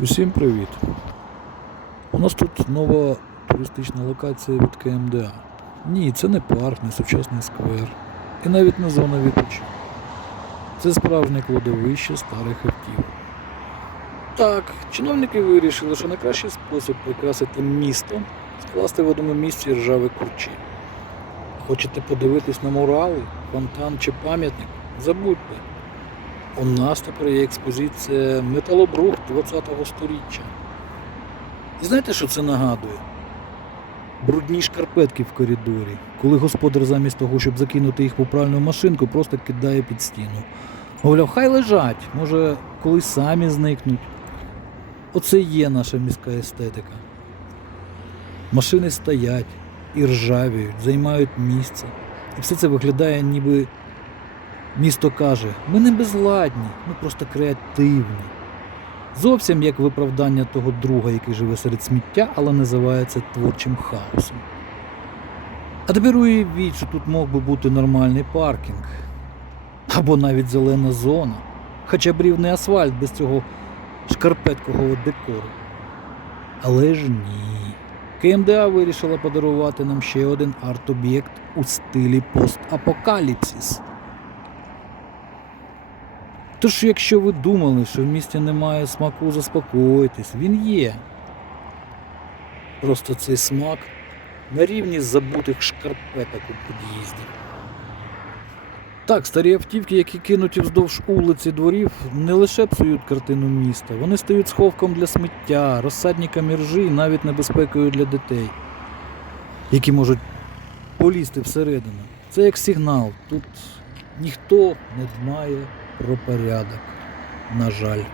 Усім привіт! У нас тут нова туристична локація від КМДА. Ні, це не парк, не сучасний сквер і навіть не зона відпочинку. Це справжнє кладовище старих автівок. Так, чиновники вирішили, що найкращий спосіб прикрасити місто скласти в одному місці ржаві курчі. Хочете подивитись на мурали, фонтан чи пам'ятник? Забудьте. У нас тепер є експозиція металобрухт 20-го сторіччя. І знаєте, що це нагадує? Брудні шкарпетки в коридорі, коли господар замість того, щоб закинути їх в пральну машинку, просто кидає під стіну. Мовляв, хай лежать, може, колись самі зникнуть. Оце є наша міська естетика. Машини стоять і ржавіють, займають місце. І все це виглядає ніби Місто каже, ми не безладні, ми просто креативні. Зовсім як виправдання того друга, який живе серед сміття, але називається творчим хаосом. А тепер уявіть, що тут мог би бути нормальний паркінг. Або навіть зелена зона. Хоча б рівний асфальт без цього шкарпеткового декору. Але ж ні. КМДА вирішила подарувати нам ще один арт-об'єкт у стилі постапокаліпсис. Тож, якщо ви думали, що в місті немає смаку, заспокойтесь, він є. Просто цей смак на рівні забутих шкарпеток у під'їзді. Так, старі автівки, які кинуті вздовж вулиці дворів, не лише псують картину міста, вони стають сховком для сміття, розсадниками ржи і навіть небезпекою для дітей, які можуть полізти всередину. Це як сигнал. Тут ніхто не дбає про порядок. На жаль.